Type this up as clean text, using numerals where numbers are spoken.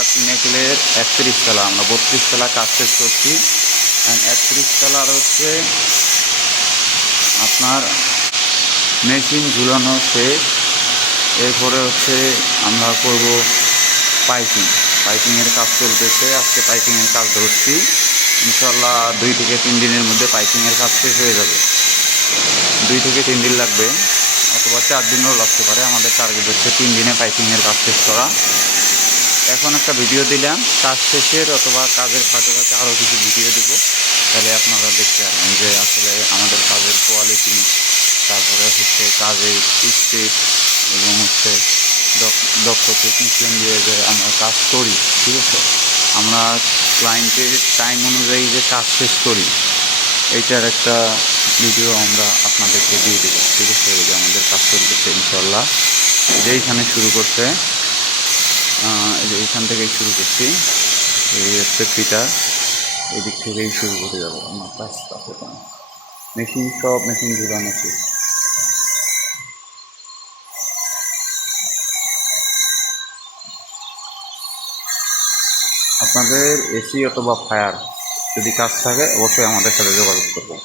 আমরা পিনাকেলের 31 তলা, আমরা 32 তলা কাজ শেষ করছি। 31 তলার হচ্ছে আপনার মেশিন ঝুলানো শেষ। এরপরে হচ্ছে আমরা করব পাইপিংয়ের কাজ চলতেছে। আজকে পাইপিংয়ের কাজ ধরছি, ইনশাল্লাহ 2 থেকে 3 দিনের মধ্যে পাইপিংয়ের কাজ শেষ হয়ে যাবে। 2 থেকে 3 দিন লাগবে, অথবা 4 দিনও লাগতে পারে। আমাদের টার্গেট হচ্ছে 3 দিনে পাইপিংয়ের কাজ শেষ করা। এখন একটা ভিডিও দিলাম কাজ শেষের, অথবা কাজের ফাঁকে ফাঁকে আরও কিছু ভিডিও দেবো, তাহলে আপনারা দেখতে পারবেন যে আসলে আমাদের কাজের কোয়ালিটি, তারপরে হচ্ছে কাজের স্পিড এবং হচ্ছে দক্ষ টেকনিশিয়ান দিয়ে যে আমরা কাজ করি, ঠিক আছে, আমরা ক্লায়েন্টের টাইম অনুযায়ী যে কাজ শেষ করি, এইটার একটা ভিডিও আমরা আপনাদেরকে দিয়ে দেবো, ঠিক আছে। যে আমাদের কাজ চলতেছে ইনশাল্লাহ, যেইখানে শুরু করতে এইখান থেকেই শুরু করছি। এই হচ্ছে ফিটার, এদিক থেকেই শুরু করে যাবো আমার কাজটা। মেশিন ঝুলানো শেষ। আপনাদের এসি অথবা ফায়ার যদি কাজ থাকে অবশ্যই আমাদের সাথে যোগাযোগ করবেন।